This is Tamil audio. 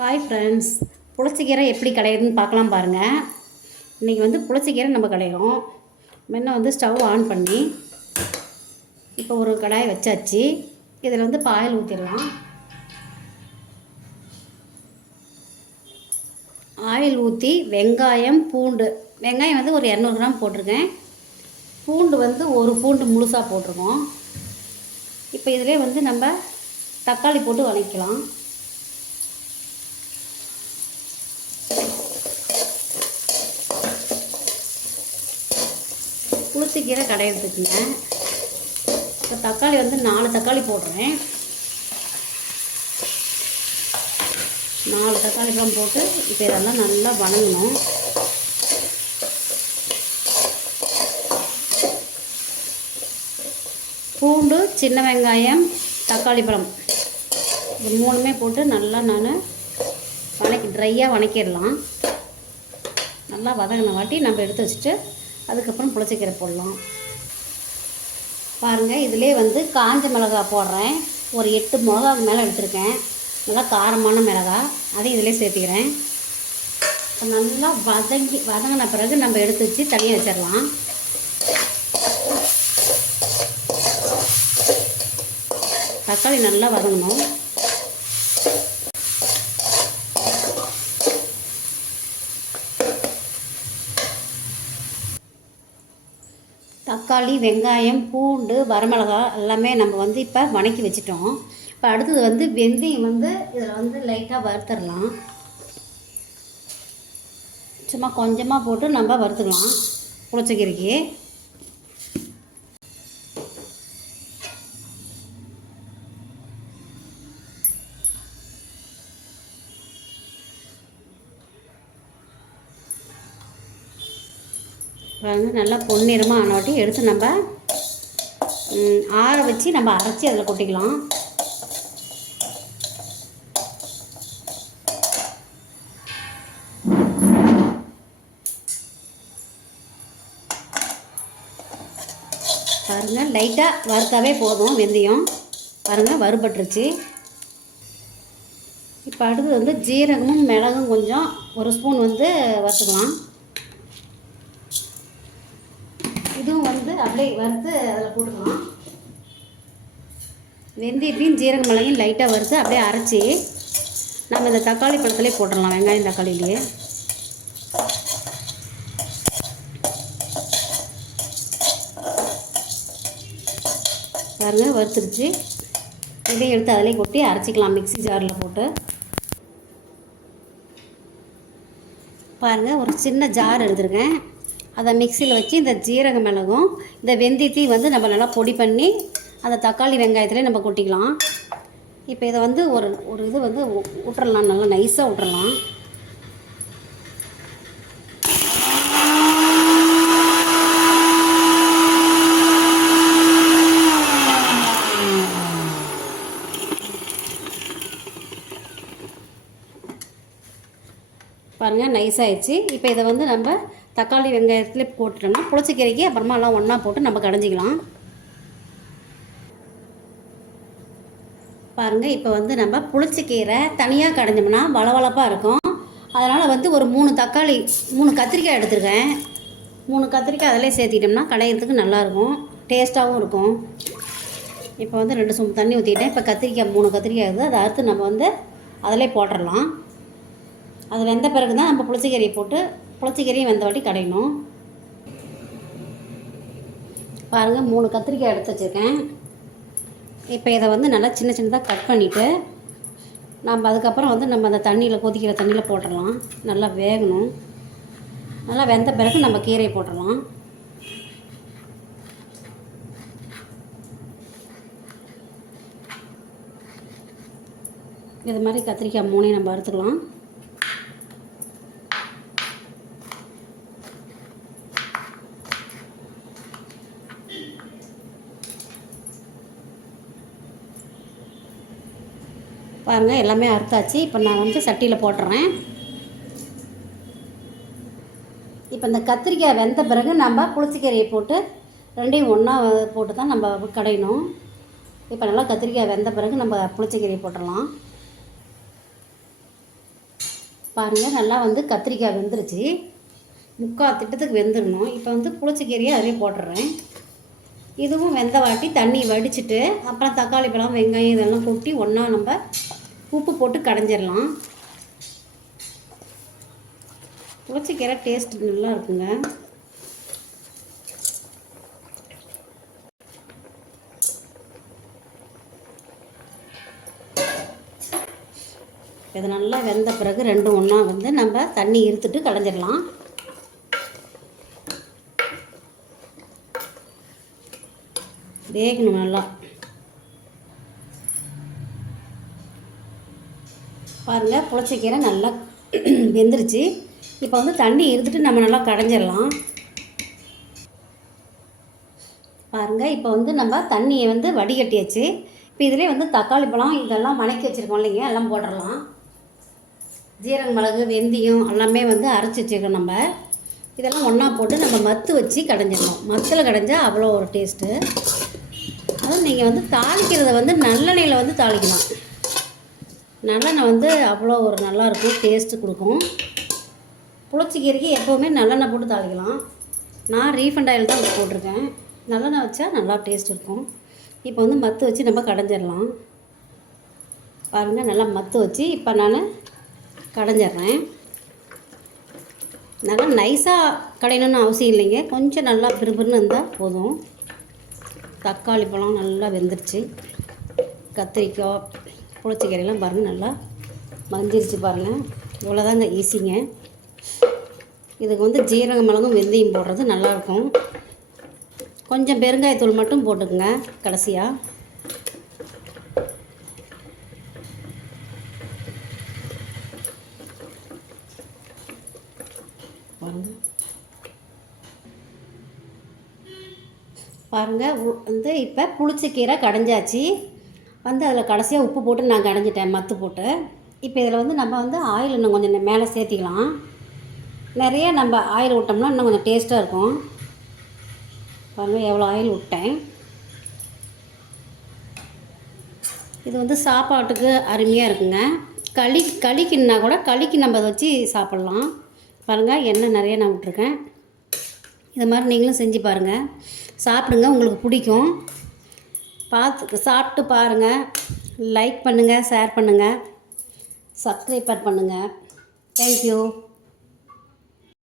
ஹாய் ஃப்ரெண்ட்ஸ் புளிச்சக்கீரை எப்படி கடையுதுன்னு பார்க்கலாம் பாருங்கள் இன்றைக்கி வந்து புளிச்சக்கீரை நம்ம கடையிறோம். முன்ன வந்து ஸ்டவ் ஆன் பண்ணி இப்போ ஒரு கடாயை வச்சாச்சு. இதில் வந்து பாயில் ஊற்றிடலாம் ஆயில் ஊற்றி வெங்காயம் பூண்டு. வெங்காயம் வந்து ஒரு இரநூறு கிராம் போட்டிருக்கேன். பூண்டு வந்து ஒரு பூண்டு முழுசாக போட்டிருக்கோம். இப்போ இதிலே வந்து நம்ம தக்காளி போட்டு வதக்கலாம் புளிச்சக்கீரை கடையிறதுக்குங்க இப்போ தக்காளி வந்து நாலு தக்காளி போடுறேன். நாலு தக்காளி பழம் போட்டு இப்போ இதெல்லாம் நல்லா வணங்கணும். பூண்டு சின்ன வெங்காயம் தக்காளி பழம். இது மூணுமே போட்டு நல்லா நான் வணக்கி ட்ரையாக வணக்கிடலாம். நல்லா வதங்கின வாட்டி நம்ம எடுத்து வச்சுட்டு அதுக்கப்புறம் புளிச்சக்கீரை போடலாம். பாருங்கள் இதிலே வந்து காஞ்ச மிளகா போடுறேன். ஒரு எட்டு மிளகாக்கு மேலே எடுத்திருக்கேன். நல்லா காரமான மிளகா அதையும் இதிலே சேர்த்துக்கிறேன். நல்லா வதங்கி வதங்கின பிறகு நம்ம எடுத்து வச்சு தனியாக வச்சிடலாம். தக்காளி நல்லா வதங்கணும். தக்காளி வெங்காயம் பூண்டு வரமிளகா எல்லாமே நம்ம வந்து இப்போ வணக்கி வச்சிட்டோம். இப்போ அடுத்தது வந்து வெந்தயம் வந்து இதில் வந்து லைட்டாக வறுத்துடலாம் சும்மா கொஞ்சமாக போட்டு நம்ம வறுத்துக்கலாம். புளிச்சக்கீரைக்கு. வந்து நல்லா பொன்னிறமாக ஆனாட்டி எடுத்து நம்ம ஆற வச்சு நம்ம அரைச்சி அதில் கொட்டிக்கலாம். பாருங்கள் லைட்டாக வறுத்தாவே போதும் வெந்தயம். பாருங்கள் வறுபட்டுருச்சு. இப்போ அடுத்தது வந்து ஜீரகமும் மிளகும் கொஞ்சம் ஒரு ஸ்பூன் வந்து வறுத்துக்கலாம். இதுவும் வந்து அப்படியே வறுத்து அதில் போட்டுக்கணும். வெந்தயத்தையும் ஜீரக மிளகையும் லைட்டாக வறுத்து அப்படியே அரைச்சி நம்ம இந்த தக்காளி பழத்துலேயே போட்டுடலாம் வெங்காயம் தக்காளிலேயே பாருங்கள் வறுத்துருச்சு. இதையும் எடுத்து அதிலே கொட்டி அரைச்சிக்கலாம் மிக்ஸி ஜாரில் போட்டு. பாருங்கள் ஒரு சின்ன ஜார் எடுத்துருக்கேன். அதை மிக்சியில் வச்சு இந்த ஜீரக மிளகும் இந்த வெந்தயத்தையும் வந்து நம்ம நல்லா பொடி பண்ணி அந்த தக்காளி வெங்காயத்துலேயே நம்ம கொட்டிக்கலாம். இப்போ இதை வந்து ஒரு ஒரு இது வந்து விட்டுறலாம் நல்லா நைஸாக விட்டுறலாம் பாருங்கள் நைஸ் ஆயிடுச்சு. இப்போ இதை வந்து நம்ம தக்காளி வெங்காயத்தில் போட்டுட்டோம்னா புளிச்சக்கீரைக்கு அப்புறமா எல்லாம் ஒன்றா போட்டு நம்ம கடைஞ்சிக்கலாம். பாருங்கள் இப்போ வந்து நம்ம புளிச்சக்கீரை தனியாக கடைஞ்சோம்னா வளவளப்பாக இருக்கும். அதனால் வந்து ஒரு மூணு தக்காளி மூணு கத்திரிக்காய் எடுத்துருக்கேன். மூணு கத்திரிக்காய் அதிலே சேர்த்திட்டோம்னா கடையிறதுக்கு நல்லாயிருக்கும் டேஸ்ட்டாகவும் இருக்கும். இப்போ வந்து ரெண்டு சும் தண்ணி ஊற்றிட்டேன் இப்போ கத்திரிக்காய் மூணு கத்திரிக்காய் இருக்குது. அதை அறுத்து நம்ம வந்து அதிலே போட்டுடலாம் அதில் வெந்த பிறகு தான் நம்ம புளிச்சக்கீரையை போட்டு புளிச்சக்கீரையும் வெந்த வாட்டி கடையணும். பாருங்கள் மூணு கத்திரிக்காய் எடுத்து வச்சுருக்கேன். இப்போ இதை வந்து நல்லா சின்ன சின்னதாக கட் பண்ணிவிட்டு நம்ம அதுக்கப்புறம் வந்து நம்ம அந்த தண்ணியில் கொதிக்கிற தண்ணியில் போட்டுடலாம். நல்லா வேகணும். நல்லா வெந்த பிறகு நம்ம கீரையை போட்டுடலாம். இது மாதிரி கத்திரிக்காய் மூணையும் நம்ம அறுத்துக்கலாம் பாருங்கள் எல்லாமே அறுத்தாச்சு. இப்போ நான் வந்து சட்டியில் போட்டுறேன். இப்போ இந்த கத்திரிக்காய் வெந்த பிறகு நம்ம புளிச்சக்கீரையை போட்டு ரெண்டையும் ஒன்றா போட்டு தான் நம்ம கடையணும். இப்போ நல்லா கத்திரிக்காய் வெந்த பிறகு நம்ம புளிச்சக்கீரையை போட்டுடலாம். பாருங்கள் நல்லா வந்து கத்திரிக்காய் வெந்துருச்சு. முக்கால் திட்டத்துக்கு வெந்துடணும். இப்போ வந்து புளிச்சக்கீரையை அதே போட்டுடுறேன் இதுவும் வெந்த வாட்டி தண்ணி வடிச்சிட்டு அப்புறம் தக்காளி பழம் வெங்காயம் இதெல்லாம் கொட்டி ஒன்றா நம்ம உப்பு போட்டு கடைஞ்சிடலாம். புளிச்சக்கீரை டேஸ்ட் நல்லா இருக்குங்க இது நல்லா வெந்த பிறகு ரெண்டும் ஒன்றா வந்து நம்ம தண்ணி இருத்துட்டு கடைஞ்சிடலாம். வேகணும் நல்லா. பாருங்கள் புளிச்சக்கீரை நல்லா வெந்துருச்சு. இப்போ வந்து தண்ணி இருந்துட்டு நம்ம நல்லா கடைஞ்சிடலாம். பாருங்கள் இப்போ வந்து நம்ம தண்ணியை வந்து வடிகட்டியாச்சு. இப்போ இதிலே வந்து தக்காளி பழம் இதெல்லாம் வணக்கி வச்சுருக்கோம் இல்லைங்க எல்லாம் போட்டுடலாம். ஜீரக மிளகு வெந்தயம் எல்லாமே வந்து அரைச்சி வச்சுருக்கோம் நம்ம. இதெல்லாம் ஒன்றா போட்டு நம்ம மத்து வச்சு கடைஞ்சிடணும் மத்தில் கடைஞ்சா அவ்வளோ ஒரு டேஸ்ட்டு அதுவும் நீங்கள் வந்து தாளிக்கிறத வந்து நல்லெண்ணெயில் வந்து தாளிக்கலாம். நல்லெண்ணெய் வந்து அவ்வளோ ஒரு நல்லாயிருக்கும் டேஸ்ட்டு கொடுக்கும். புளிச்சிக்கீரைக்கு எப்போவுமே நல்லெண்ணெய் போட்டு தாளிக்கலாம். நான் ரீஃபண்ட் ஆயில் தான் போட்டிருக்கேன். நல்லெண்ணெய் வச்சா நல்லா டேஸ்ட் இருக்கும். இப்போ வந்து மத்து வச்சு நம்ம கடைஞ்சிடலாம். பாருங்கள் நல்லா மத்து வச்சு இப்போ நான் கடைஞ்சிட்றேன். நல்லா நைஸாக கடையணும்னு அவசியம் இல்லைங்க. கொஞ்சம் நல்லா பிறுபிறுன்னு இருந்தால் போதும். தக்காளி பழம் நல்லா வெந்துருச்சு. கத்திரிக்காய் புளிச்சக்கீரையெல்லாம் பாருங்கள் நல்லா மஞ்சிருச்சு பாருங்கள் இவ்வளோதாங்க ஈஸிங்க இதுக்கு வந்து ஜீரகம் மிளகும் வெந்தயம் போடுறது நல்லாயிருக்கும். கொஞ்சம் பெருங்காயத்தூள் மட்டும் போட்டுக்குங்க கடைசியாக பாருங்கள் பாருங்கள் வந்து இப்போ புளிச்சக்கீரை கடைஞ்சாச்சு. வந்து அதில் கடைசியாக உப்பு போட்டு நான் கடைஞ்சிட்டேன் மத்து போட்டு. இப்போ இதில் வந்து நம்ம வந்து ஆயில் இன்னும் கொஞ்சம் மேலே சேர்த்திக்கலாம். நிறைய நம்ம ஆயில் விட்டோம்னா இன்னும் கொஞ்சம் டேஸ்ட்டாக இருக்கும். பாருங்கள் எவ்வளோ ஆயில் விட்டேன் இது வந்து சாப்பாட்டுக்கு அருமையாக இருக்குங்க. களி களிக்குன்னா கூட களிக்கு நம்ம அதை வச்சு சாப்பிட்லாம். பாருங்கள் எண்ணெய் நிறைய நான் விட்ருக்கேன் இது மாதிரி நீங்களும் செஞ்சு பாருங்கள் சாப்பிடுங்க உங்களுக்கு பிடிக்கும். பார்த்து சாப்பிட்டு பாருங்கள் லைக் பண்ணுங்கள் ஷேர் பண்ணுங்கள் சப்ஸ்கிரைபர் பண்ணுங்கள் தேங்க்யூ